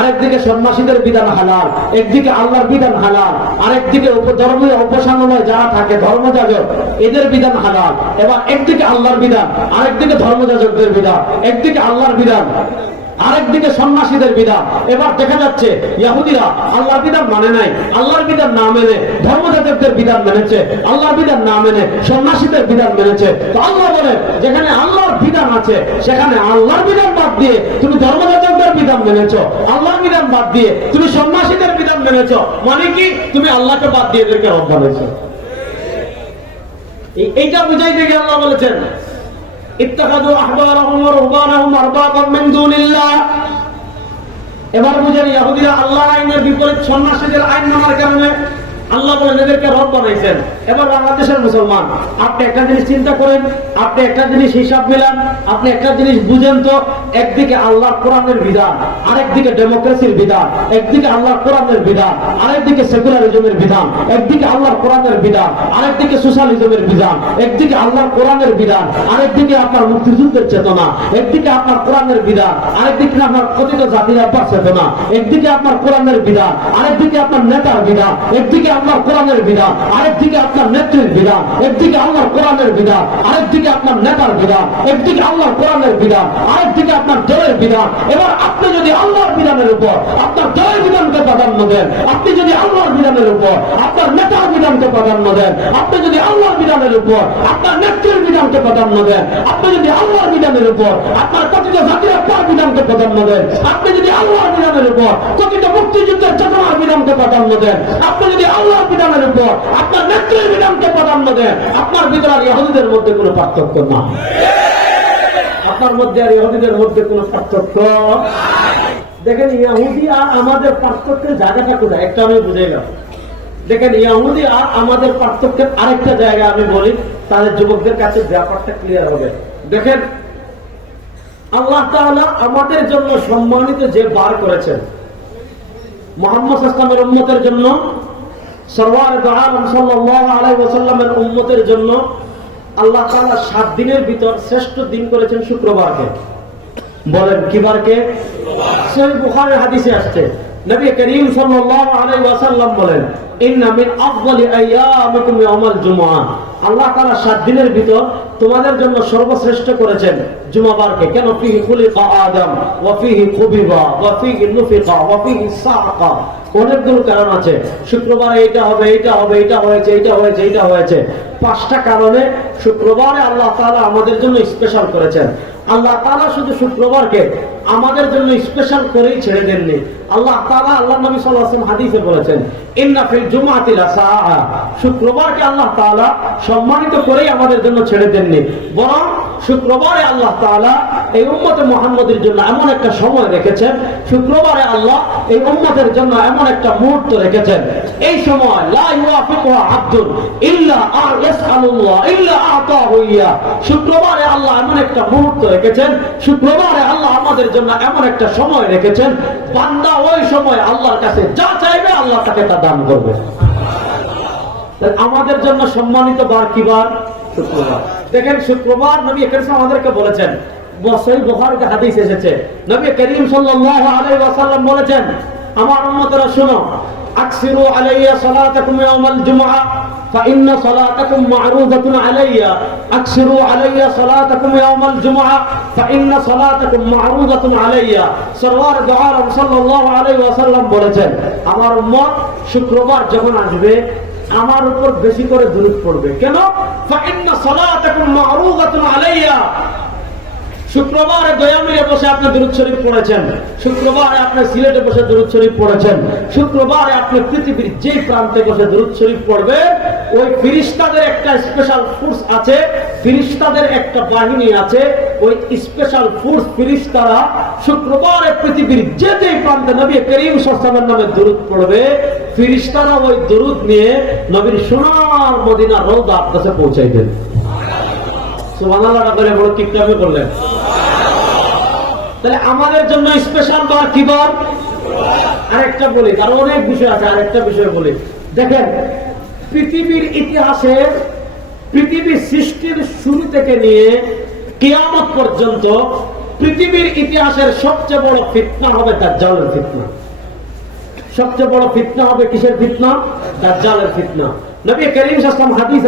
আরেকদিকে সন্ন্যাসীদের বিধান হালাল, একদিকে আল্লাহর বিধান হালাল, আরেকদিকে ধর্মীয় উপাসনালয় যারা থাকে ধর্মযাজক এদের বিধান হালাল। এবার একদিকে আল্লাহর বিধান, আরেকদিকে ধর্মযাজকদের বিধান, একদিকে আল্লাহর বিধান, আরেকদিকে সন্ন্যাসীদের বিধান। এবার দেখা যাচ্ছে ইহুদিরা আল্লাহর বিধান মানে নাই, আল্লাহর বিধান না মেনে ধর্মযাজকদের বিধান মেনেছে, আল্লাহর বিধান না মেনে সন্ন্যাসীদের বিধান মেনেছে। তো আল্লাহ বলে যেখানে আল্লাহর বিধান আছে সেখানে আল্লাহর বিধান বাদ দিয়ে তুমি ধর্মযাজকদের বিধান মেনেছো, আল্লাহর বিধান বাদ দিয়ে তুমি সন্ন্যাসীদের বিধান মেনেছো, মানে কি তুমি আল্লাহকে বাদ দিয়ে এদেরকে রব বানিয়েছো। এইটা বুঝাইতে গিয়ে আল্লাহ বলেছেন ইত্তাখাযু আহবারহুম ওয়া রুহবানাহুম আরবাবাম মিন দুনিল্লাহ। এবার বুঝেন ইহুদিরা আল্লাহর আইনের বিপরীত সন্ন্যাসীদের আইন মানার কারণে আল্লাহ বলেন এদেরকে রব বানাইছেন। এবার বাংলাদেশের মুসলমান আপনি একটা জিনিস চিন্তা করেন, আপনি একটা জিনিস হিসাব মিলান, আপনি একটা জিনিস বুঝেন তো, একদিকে আল্লাহর কোরআনের বিধান, আরেকদিকে ডেমোক্রেসির বিধান, একদিকে আল্লাহর কোরআনের বিধান, আরেকদিকে সেকুলারিজমের বিধান, একদিকে আল্লাহর কোরআনের বিধান, আরেকদিকে সোশ্যালিজমের বিধান, একদিকে আল্লাহর কোরআনের বিধান, আরেকদিকে আপনার মুক্তিযুদ্ধের চেতনা, একদিকে আপনার কোরআনের বিধান, আরেকদিকে আপনার কথিত জাতির আব্বার চেতনা, একদিকে আপনার কোরআনের বিধান, আরেকদিকে আপনার নেতার বিধান, একদিকে আপনার কোরআনের বিধান, আরেকদিকে আপনার নেত্রীর বিধান, একদিকে আল্লাহর কোরআনের বিধান, আরেকদিকে আপনার নেতার বিধান, একদিকে আল্লাহর কোরআনের বিধান, আরেকদিকে আপনার দলের বিধান। এবার আপনি যদি আল্লাহর বিধানের উপর আপনার দলের বিধানকে প্রাধান্য দেন, আপনি যদি আল্লাহর বিধানের উপর আপনার নেতার বিধানকে প্রাধান্য দেন, আপনি যদি আল্লাহর বিধানের উপর আপনার নেত্রীর বিধানকে প্রাধান্য দেন, আপনি যদি আল্লাহর বিধানের উপর আপনার কথিত জাতির আব্বার বিধানকে প্রাধান্য দেন, আপনি যদি আল্লাহর বিধানের উপর কথিত মুক্তিযুদ্ধের চেতনার বিধানকে প্রাধান্য দেন, আপনি যদি আল্লাহর বিধানের উপর আপনার নেত্রীর বিধানকে প্রাধান্য দেন, আপনার ভিতরে আর ইহুদিদের মধ্যে কোনো পার্থক্য না। আপনার মধ্যে আর ইহুদিদের মধ্যে কোনো পার্থক্য। দেখেন ইহুদি আর আমাদের পার্থক্যের জায়গাটা কোথায় একটা আমি বুঝাইলাম। দেখেন ইহুদি আর আমাদের পার্থক্যের আরেকটা জায়গা আমি বলি, তাদের যুবকদের কাছে ব্যাপারটা ক্লিয়ার হবে। দেখেন আল্লাহ তাআলা আমাদের জন্য সম্মানিত যে বার করেছেন মুহাম্মদ সাল্লাল্লাহু আলাইহি ওয়াসাল্লামের উম্মতের জন্য, সরওয়ার দু আলম সাল্লাল্লাহু আলাইহি ওয়াসাল্লামের উম্মতের জন্য আল্লাহ তাআলা 7 দিনের ভিতর শ্রেষ্ঠ দিন করেছেন শুক্রবারকে। বলেন কি বারকে? সহিহ বুখারীর হাদিসে আসছে নবী করিম সাল্লাল্লাহু আলাইহি ওয়াসাল্লাম বলেন ইন্না মিন আফদালি আইয়ামিকুম ইয়াউমাল জুমআহ। আল্লাহ তাআলা 7 দিনের ভিতর তোমাদের জন্য সর্বশ্রেষ্ঠ করেছেন জুমাবারকে। কেন? ফিহি খুলিকা আদম ওয়া ফিহি কুবিবা ওয়া ফিহি নুফিকা ওয়া ফিহি সাআকা। অনেকগুলো কারণ আছে। শুক্রবারে এটা হবে, এটা হবে, এটা হয়েছে, এটা হয়েছে, এটা হয়েছে। 5টা কারণে শুক্রবারে আল্লাহ তাআলা আমাদের জন্য স্পেশাল করেছেন। আল্লাহ তাআলা শুধু শুক্রবারকে আমাদের জন্য স্পেশাল করেই ছেড়ে দেননি। আল্লাহ তাআলা আল্লাহর নবী সাল্লাল্লাহু আলাইহি ওয়াসাল্লাম হাদিসে বলেছেন ইন্না ফিল জুমআতি লাসাআ। শুক্রবারকে আল্লাহ তাআলা সম্মানিত করেই আমাদের জন্য ছেড়ে দেননি, বরং শুক্রবারে আল্লাহ তাআলা এই উম্মতে মুহাম্মদের জন্য এমন একটা সময় রেখেছেন, শুক্রবারে আল্লাহ এই উম্মতের জন্য এমন একটা মুহূর্ত রেখেছেন, এই সময় লা ইউয়াফিকুহা আবদুন ইল্লা ইয়াসআলুল্লাহ ইল্লা আতাহু ইয়া। শুক্রবারে আল্লাহ এমন একটা মুহূর্ত রেখেছেন, শুক্রবারে আল্লাহ আমাদের জন্য এমন একটা সময় রেখেছেন, বান্দা ওই সময় আল্লাহর কাছে যা চাইবে আল্লাহ তাকে তা দান করবে। আমাদের জন্য সম্মানিত বার কি বার? শুক্রবার। দেখেন শুক্রবার নবী করিম আমাদেরকে বলেছেন, সহিহ বুখারীতে হাদিস এসেছে, নবী করিম সাল্লাল্লাহু আলাইহি ওয়াসাল্লাম বলেছেন আমার উম্মতরা শুনো, আকসিরু আলাইয়া সালাতাকুম ইয়াউমাল জুমআহ فإن صلاتكم معروضة علي أكثروا علي صلاتكم يوم الجمعة فإن صلاتكم معروضة علي। সরওয়ার দু আলম সাল্লাল্লাহু আলাইহি ওয়াসাল্লাম বলেছেন আমার উম্মত শুক্রবার যখন আসবে আমার উপর বেশি করে দুরূদ পড়বে। কেন? فإن صلاتكم معروضة علي। শুক্রবারে দয়ামিরে বসে আপনি দুরূদ শরীফ পড়েছেন, শুক্রবারে আপনি সিলেটে বসে দুরূদ শরীফ পড়েছেন, শুক্রবারে আপনি পৃথিবীর যে প্রান্তে বসে দুরূদ শরীফ পড়বে, ওই ফেরেশতাদের একটা স্পেশাল ফোর্স আছে, ফেরেশতাদের একটা বাহিনী আছে, ওই স্পেশাল ফোর্স ফেরেশতারা শুক্রবারে পৃথিবীর যে যে প্রান্তে নবী করিম সাল্লাল্লাহু আলাইহি ওয়াসাল্লামের দুরূদ পড়বে, ফেরেশতারা ওই দুরূদ নিয়ে নবীর সোনার মদিনার রওজার কাছে পৌঁছায় দেন। সুবহানাল্লাহ বলে বড় কিতাবে বললেন। তাহলে আমাদের জন্য স্পেশাল বার কি বার? আরেকটা বলি, কারণ অনেক বিষয় আছে, আরেকটা বিষয় বলি। দেখেন পৃথিবীর ইতিহাসে পৃথিবীর সৃষ্টির শুরু থেকে নিয়ে কিয়ামত পর্যন্ত পৃথিবীর ইতিহাসের সবচেয়ে বড় ফিতনা হবে দাজ্জালের ফিতনা। সবচেয়ে বড় ফিতনা হবে কিসের ফিতনা? দাজ্জালের ফিতনা। নবী করিম সাল্লাল্লাহু আলাইহি ওয়াসাল্লাম হাদিসে